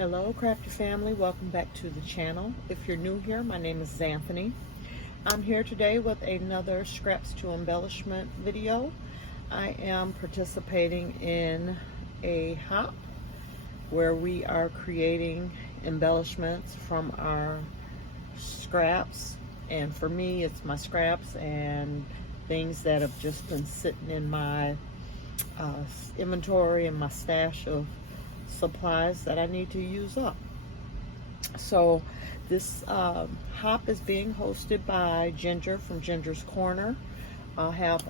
Hello crafty family, welcome back to the channel. If you're new here, my name is Anthony. I'm here today with another Scraps to Embellishment video. I am participating in a hop where we are creating embellishments from our scraps, and for me it's my scraps and things that have just been sitting in my inventory and my stash of supplies that I need to use up. So this hop is being hosted by Ginger from Ginger's Corner. I'll have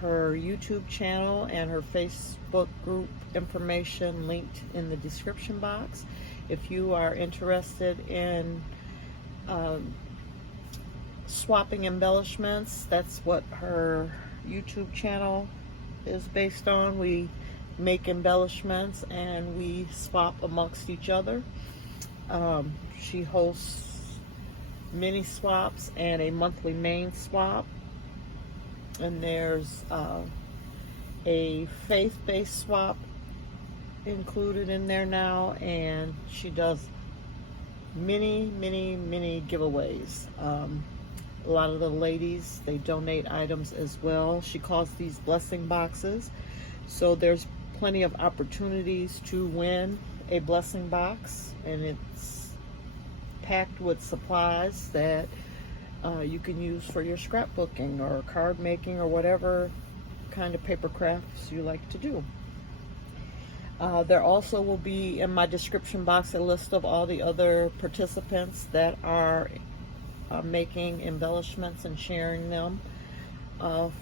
her YouTube channel and her Facebook group information linked in the description box. If you are interested in swapping embellishments, that's what her YouTube channel is based on. We make embellishments and we swap amongst each other. She hosts mini swaps and a monthly main swap, and there's a faith-based swap included in there now, and she does many giveaways. A lot of the ladies, they donate items as well. She calls these blessing boxes, so there's plenty of opportunities to win a blessing box, and it's packed with supplies that you can use for your scrapbooking or card making or whatever kind of paper crafts you like to do. There also will be in my description box a list of all the other participants that are making embellishments and sharing them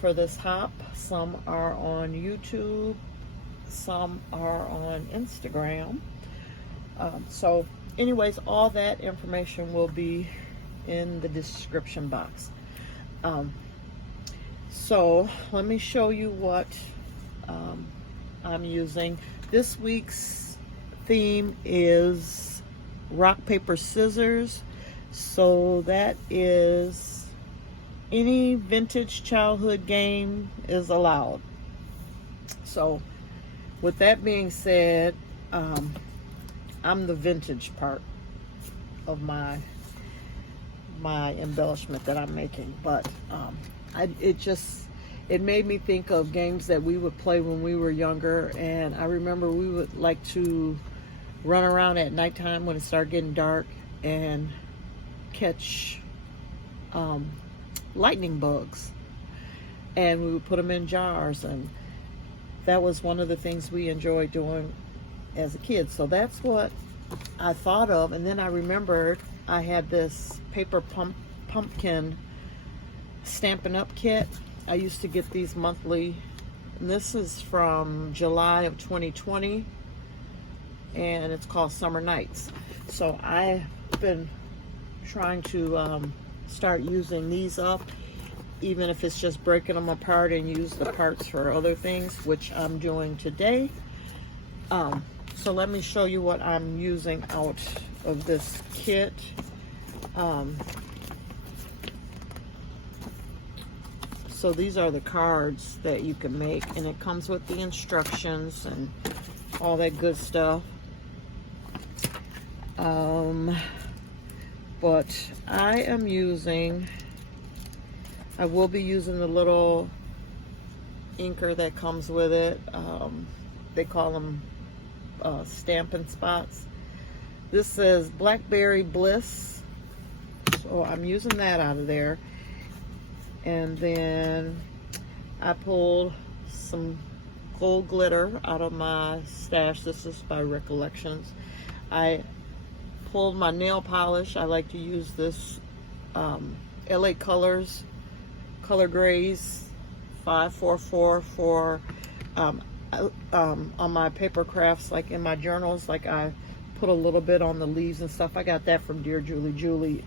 for this hop. Some are on YouTube, some are on Instagram. So anyways, all that information will be in the description box. So let me show you what I'm using. This week's theme is rock, paper, scissors. So that is any vintage childhood game is allowed. So with that being said, I'm the vintage part of my embellishment that I'm making, but it made me think of games that we would play when we were younger, and I remember we would like to run around at nighttime when it started getting dark and catch lightning bugs, and we would put them in jars, and that was one of the things we enjoyed doing as a kid. So that's what I thought of, and then I remembered I had this paper pumpkin Stampin' Up kit. I used to get these monthly, and this is from July of 2020, and it's called Summer Nights. So I've been trying to start using these up, even if it's just breaking them apart and use the parts for other things, which I'm doing today. So let me show you what I'm using out of this kit. So these are the cards that you can make, and it comes with the instructions and all that good stuff. But I will be using the little inker that comes with it. They call them Stampin' Spots. This says Blackberry Bliss, so I'm using that out of there. And then I pulled some gold glitter out of my stash. This is by Recollections. I pulled my nail polish. I like to use this LA Colors Color Grays 544 for on my paper crafts, like in my journals. Like I put a little bit on the leaves and stuff. I got that from Dear Julie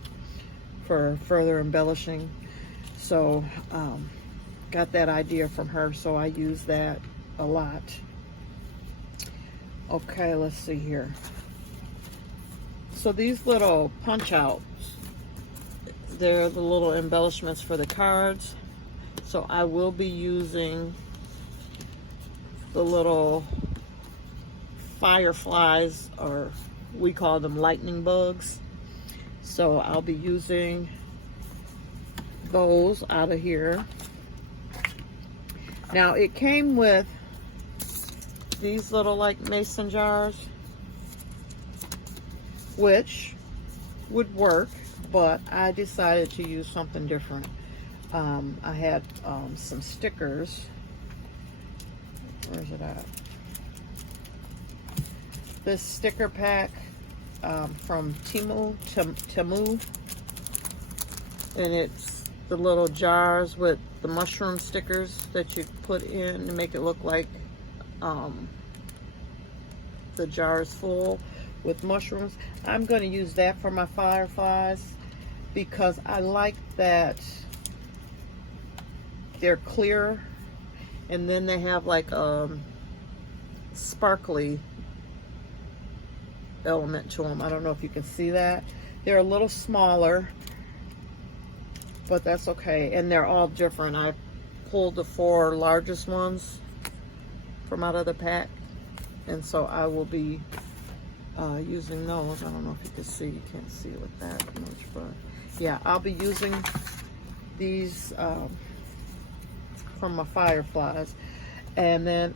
for further embellishing. So got that idea from her, so I use that a lot. Okay, let's see here. So these little punch outs, they're the little embellishments for the cards. So I will be using the little fireflies or we call them lightning bugs. So I'll be using those out of here. Now it came with these little like mason jars, which would work, but I decided to use something different. I had some stickers. Where's it at? This sticker pack from Temu, and it's the little jars with the mushroom stickers that you put in to make it look like the jar is full with mushrooms. I'm going to use that for my fireflies because I like that they're clear, and then they have like a sparkly element to them. I don't know if you can see that. They're a little smaller, but that's okay, and they're all different. I pulled the 4 largest ones from out of the pack, and so I will be using those. I don't know if you can see. You can't see it with that much, but yeah, I'll be using these from my fireflies. And then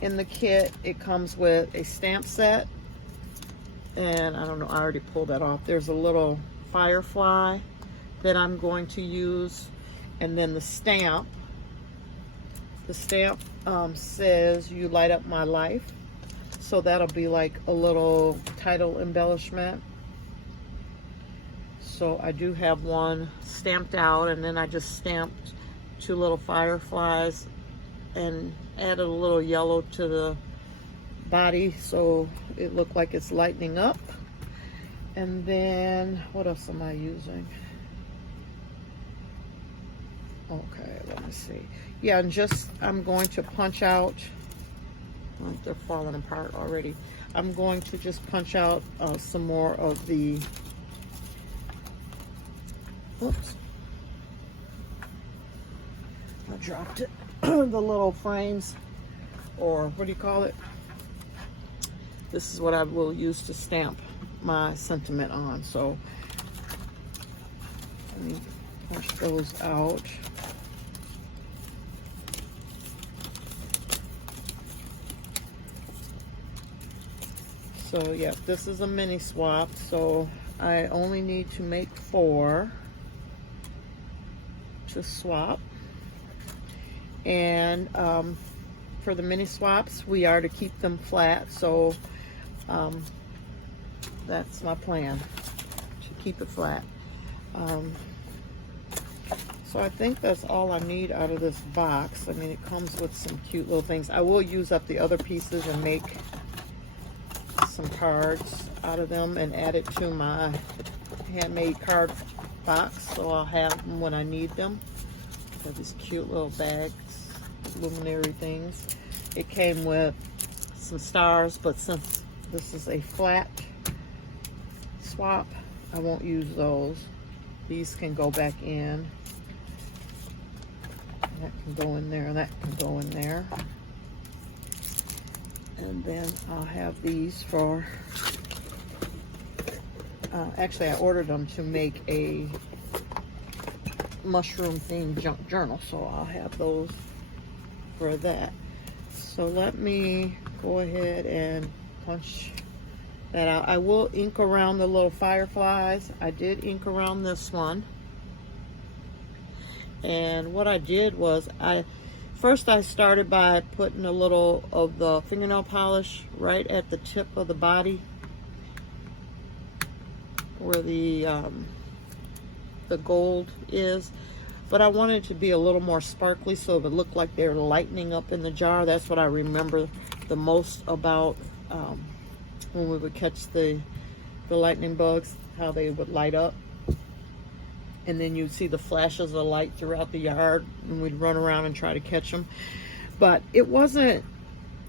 in the kit, it comes with a stamp set, and I don't know, I already pulled that off. There's a little firefly that I'm going to use, and then the stamp. The stamp says "You light up my life," so that'll be like a little title embellishment. So I do have one stamped out, and then I just stamped 2 little fireflies and added a little yellow to the body so it looked like it's lightening up. And then what else am I using? Okay, let me see. Yeah, and just I'm going to punch out, oh, they're falling apart already. I'm going to just punch out some more of the, oops, I dropped it. The little frames, or what do you call it? This is what I will use to stamp my sentiment on. So let me push those out. So yeah, this is a mini swap, so I only need to make 4 to swap. And for the mini swaps, we are to keep them flat, so that's my plan, to keep it flat. So I think that's all I need out of this box. I mean, it comes with some cute little things. I will use up the other pieces and make some cards out of them and add it to my handmade card box, so I'll have them when I need them. So these cute little bags, luminary things. It came with some stars, but since this is a flat swap, I won't use those. These can go back in. That can go in there, and that can go in there. And then I'll have these for, actually I ordered them to make a mushroom themed junk journal, so I'll have those for that. So let me go ahead and punch that out. I will ink around the little fireflies. I did ink around this one, and what I did was first I started by putting a little of the fingernail polish right at the tip of the body where the gold is, but I wanted it to be a little more sparkly so it would look like they're lightening up in the jar. That's what I remember the most about when we would catch the lightning bugs, how they would light up. And then you'd see the flashes of light throughout the yard, and we'd run around and try to catch them. But it wasn't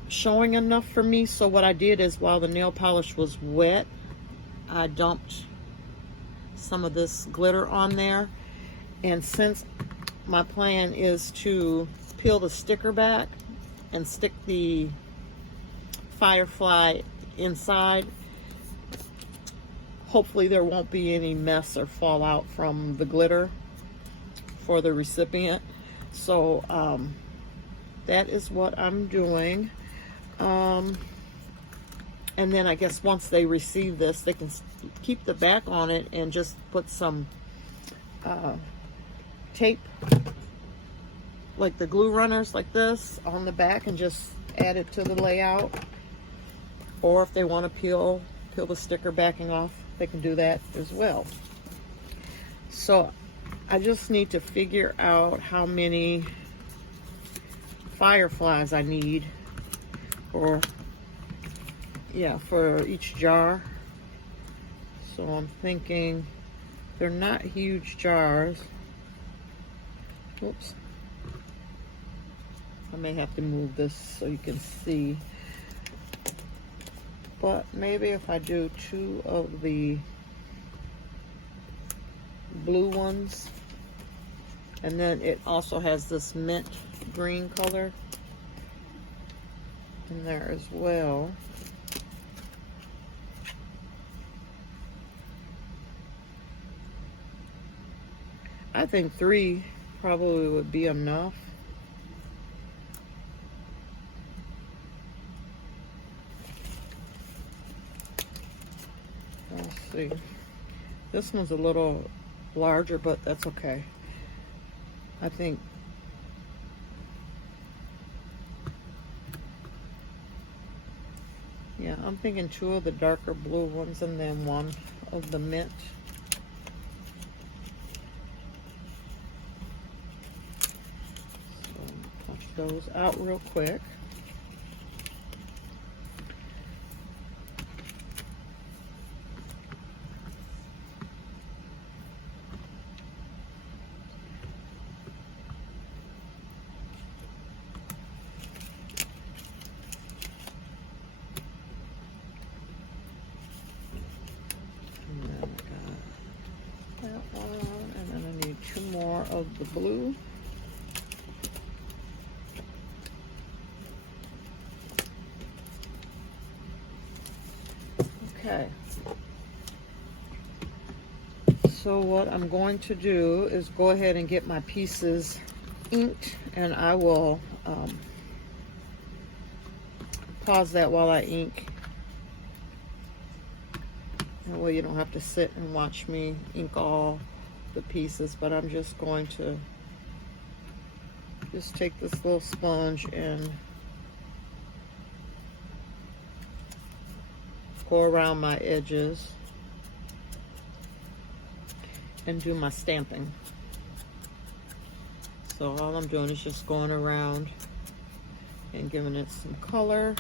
showing enough for me, so what I did is while the nail polish was wet, I dumped some of this glitter on there. And since my plan is to peel the sticker back and stick the firefly inside, hopefully there won't be any mess or fallout from the glitter for the recipient. So that is what I'm doing. And then I guess once they receive this, they can keep the back on it and just put some tape, like the glue runners like this, on the back and just add it to the layout. Or if they want to peel the sticker backing off, they can do that as well. So I just need to figure out how many fireflies I need for each jar. So I'm thinking they're not huge jars. Oops. I may have to move this so you can see. But maybe if I do 2 of the blue ones, and then it also has this mint green color in there as well. I think 3 probably would be enough. Let's see. This one's a little larger, but that's okay. I think I'm thinking 2 of the darker blue ones and then 1 of the mint. So punch those out real quick. Of the blue. Okay. So what I'm going to do is go ahead and get my pieces inked, and I will pause that while I ink. That way you don't have to sit and watch me ink all the pieces, but I'm just going to just take this little sponge and go around my edges and do my stamping. So all I'm doing is just going around and giving it some color,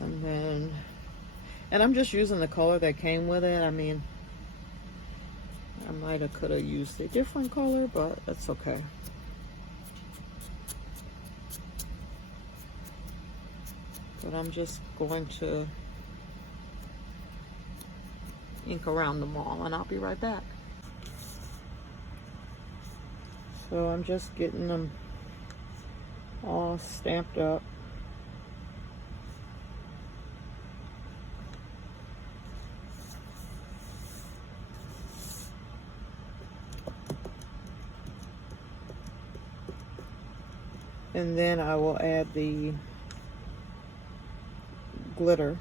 and I'm just using the color that came with it. I mean, I could have used a different color, but that's okay. But I'm just going to ink around them all, and I'll be right back. So I'm just getting them all stamped up. And then I will add the glitter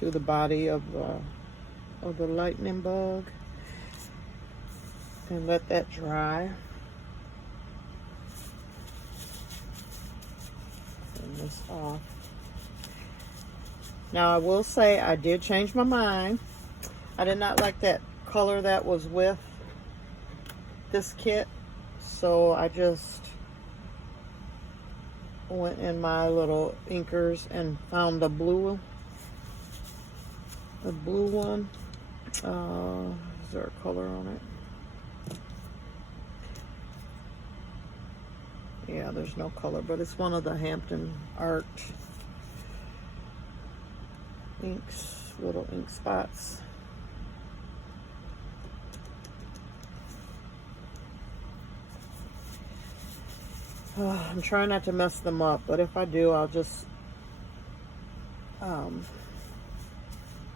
to the body of the lightning bug and let that dry. Turn this off. Now I will say I did change my mind. I did not like that color that was with this kit, so I just went in my little inkers and found the blue one. Is there a color on it? Yeah, there's no color, but it's one of the Hampton Art inks, little ink spots. I'm trying not to mess them up, but if I do, I'll just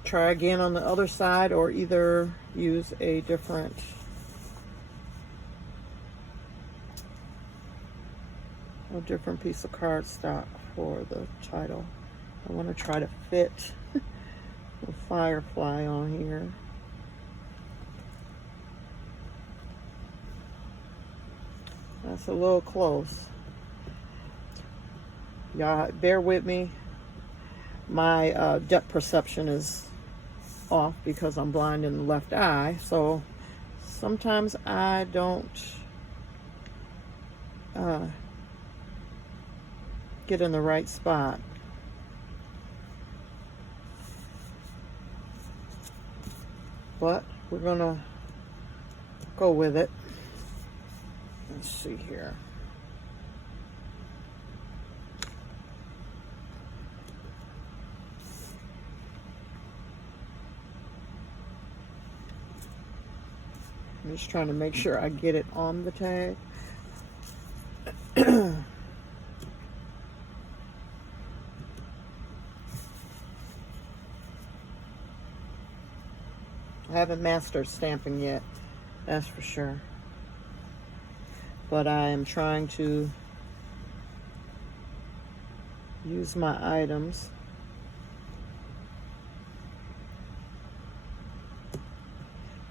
try again on the other side, or either use a different piece of cardstock for the title. I want to try to fit the firefly on here. That's a little close. Y'all bear with me. My depth perception is off because I'm blind in the left eye, so sometimes I don't get in the right spot. But we're gonna go with it. Let's see here. I'm just trying to make sure I get it on the tag. I haven't mastered stamping yet, that's for sure. But I am trying to use my items.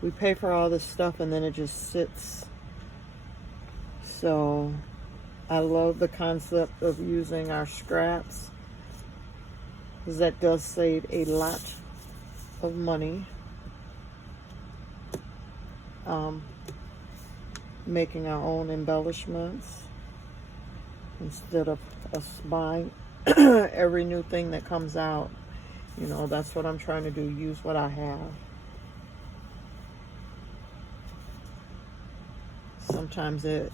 We pay for all this stuff and then it just sits. So I love the concept of using our scraps, because that does save a lot of money. Making our own embellishments instead of us buying every new thing that comes out. You know, that's what I'm trying to do, use what I have. Sometimes it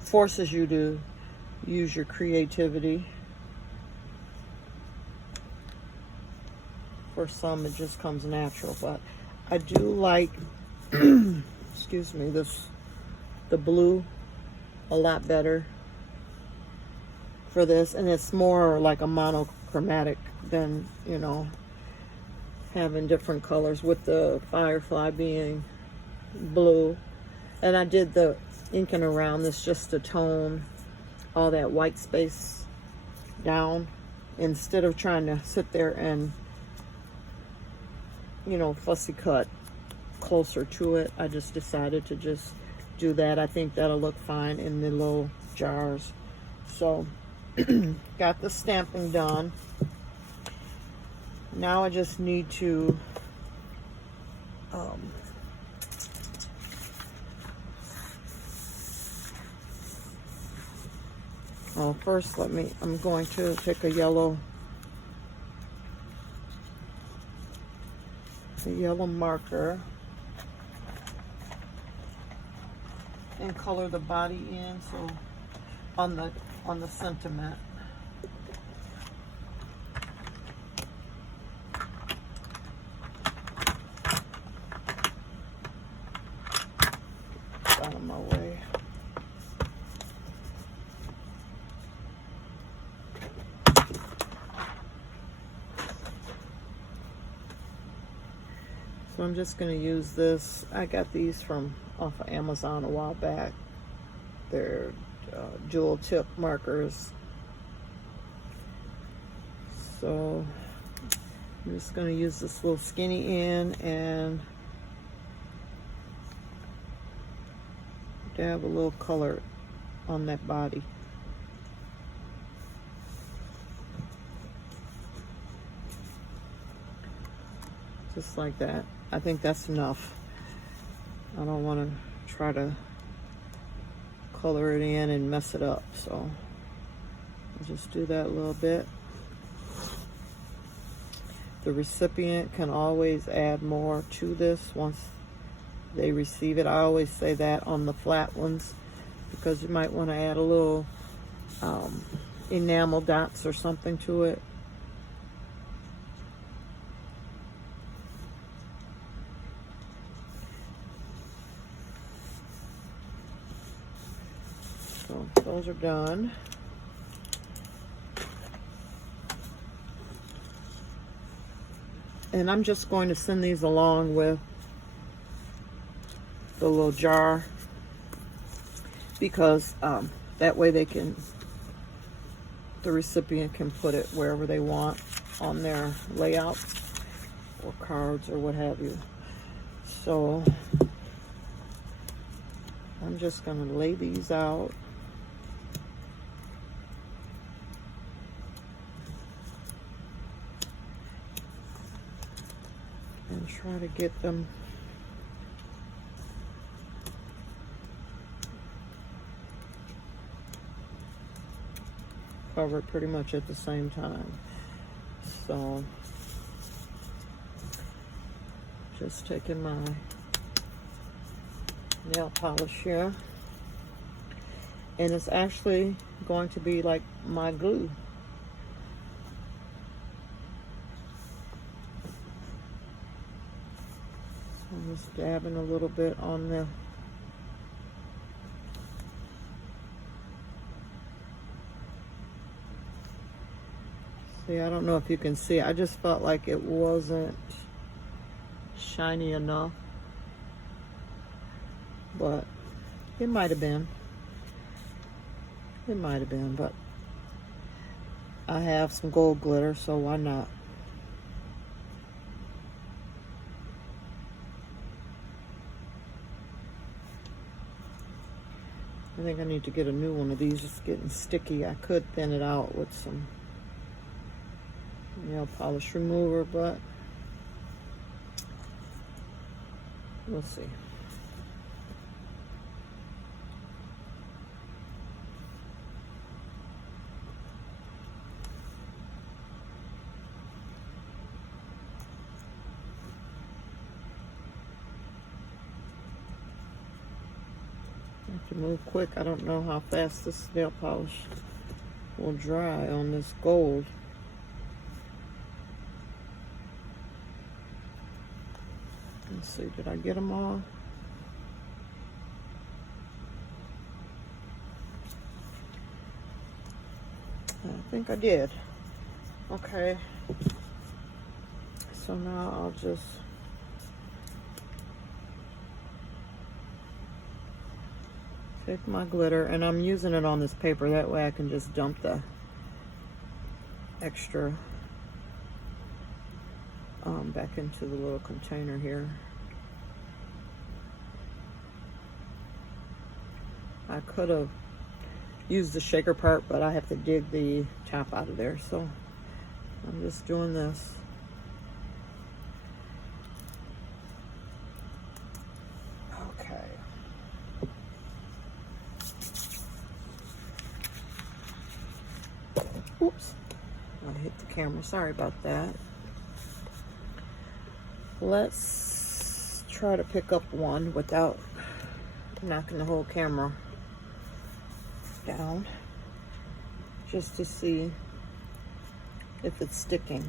forces you to use your creativity. For some, it just comes natural, but I do like, excuse me, the blue a lot better for this, and it's more like a monochromatic than, you know, having different colors, with the firefly being blue. And I did the inking around this just to tone all that white space down, instead of trying to sit there and, you know, fussy cut closer to it. I just decided to just do that. I think that'll look fine in the little jars. So got the stamping done. Now I just need to well, first I'm going to take a yellow marker and color the body in, so on the sentiment. Out of my way. So I'm just going to use this. I got these from off of Amazon a while back. They're jewel tip markers. So I'm just going to use this little skinny end and dab a little color on that body. Just like that. I think that's enough. I don't want to try to color it in and mess it up, so I'll just do that a little bit. The recipient can always add more to this once they receive it. I always say that on the flat ones, because you might want to add a little enamel dots or something to it. So those are done. And I'm just going to send these along with the little jar, because that way they can, the recipient can put it wherever they want on their layouts or cards or what have you. So I'm just going to lay these out. And try to get them covered pretty much at the same time. So just taking my nail polish here, and it's actually going to be like my glue. So I'm just dabbing a little bit on the see, I don't know if you can see. I just felt like it wasn't shiny enough, but it might have been. It might have been, but I have some gold glitter, so why not? I think I need to get a new one of these. It's getting sticky. I could thin it out with some nail polish remover, but we'll see. I have to move quick. I don't know how fast this nail polish will dry on this gold. Let's see, did I get them all? I think I did. Okay. So now I'll just take my glitter, and I'm using it on this paper. That way I can just dump the extra back into the little container here. I could have used the shaker part, but I have to dig the top out of there, so I'm just doing this. Okay. Oops, I hit the camera, sorry about that. Let's try to pick up one without knocking the whole camera down, just to see if it's sticking.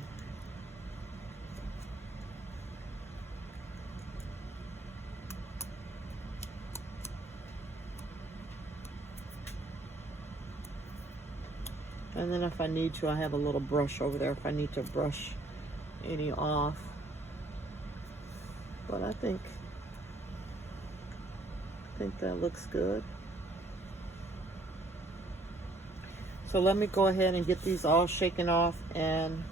And then if I need to, I have a little brush over there if I need to brush any off. But I think that looks good. So let me go ahead and get these all shaken off and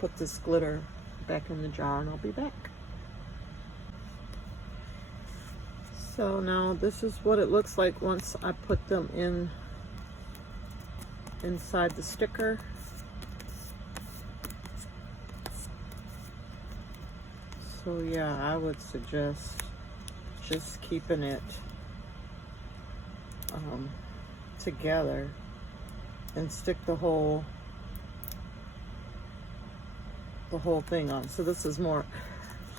put this glitter back in the jar, and I'll be back. So now this is what it looks like once I put them inside the sticker. So yeah, I would suggest just keeping it together and stick the whole thing on. So this is more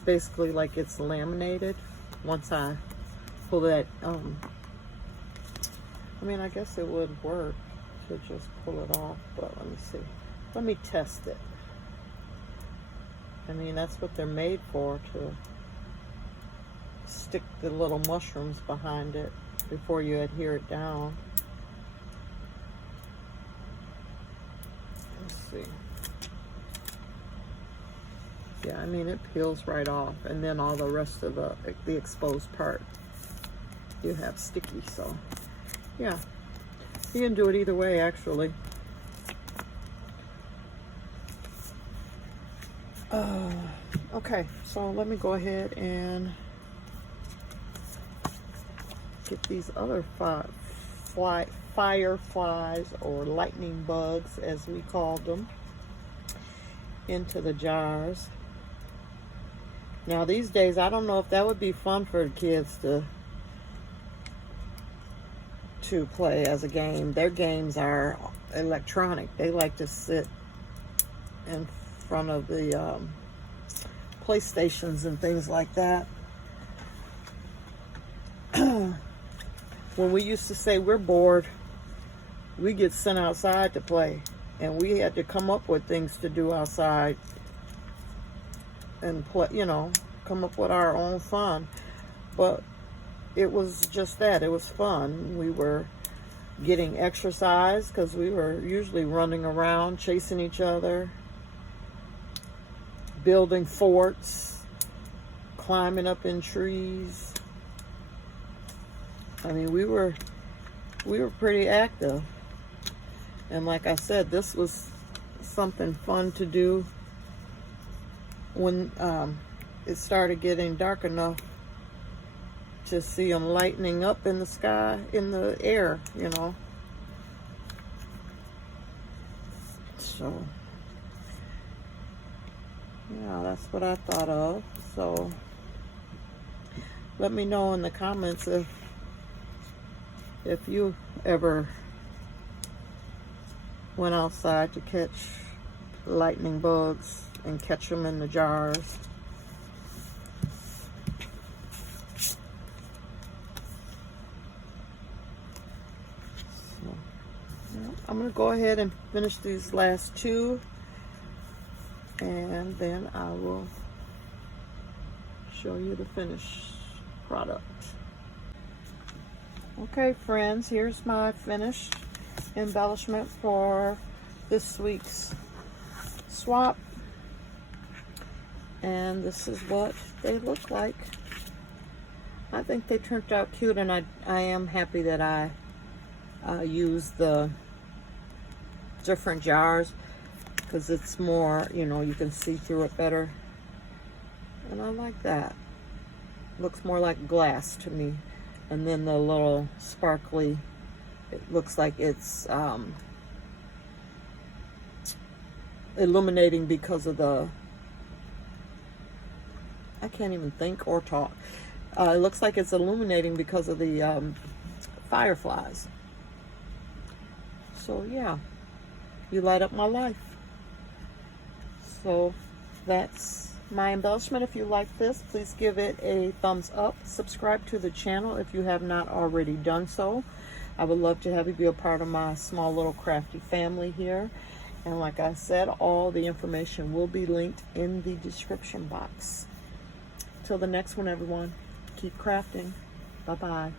basically like it's laminated once I pull that. I mean, I guess it would work to just pull it off, but let me see. Let me test it. I mean, that's what they're made for, to stick the little mushrooms behind it before you adhere it down. Let's see. Yeah, I mean, it peels right off, and then all the rest of the exposed part you have sticky. So yeah, you can do it either way, actually. Okay, so let me go ahead and get these other fireflies, or lightning bugs as we called them, into the jars. Now these days, I don't know if that would be fun for the kids to play as a game. Their games are electronic. They like to sit in front of the PlayStations and things like that. When we used to say we're bored, we get sent outside to play, and we had to come up with things to do outside and play, you know, come up with our own fun. But it was just that, it was fun. We were getting exercise because we were usually running around chasing each other, building forts, climbing up in trees. I mean, we were pretty active. And like I said, this was something fun to do when it started getting dark enough to see them lightening up in the sky, in the air, you know. So yeah, that's what I thought of. So let me know in the comments if you ever went outside to catch lightning bugs and catch them in the jars. So, yeah, I'm going to go ahead and finish these last two, and then I will show you the finished product. Okay, friends, here's my finished embellishment for this week's swap, and this is what they look like. I think they turned out cute, and I am happy that I used the different jars, because it's more, you know, you can see through it better, and I like that. Looks more like glass to me. And then the little sparkly, it looks like it's illuminating because of the, I can't even think or talk. It looks like it's illuminating because of the fireflies. So yeah, you light up my life. So that's my embellishment. If you like this, please give it a thumbs up. Subscribe to the channel if you have not already done so. I would love to have you be a part of my small little crafty family here. And like I said, all the information will be linked in the description box. Till the next one, everyone, keep crafting. Bye-bye.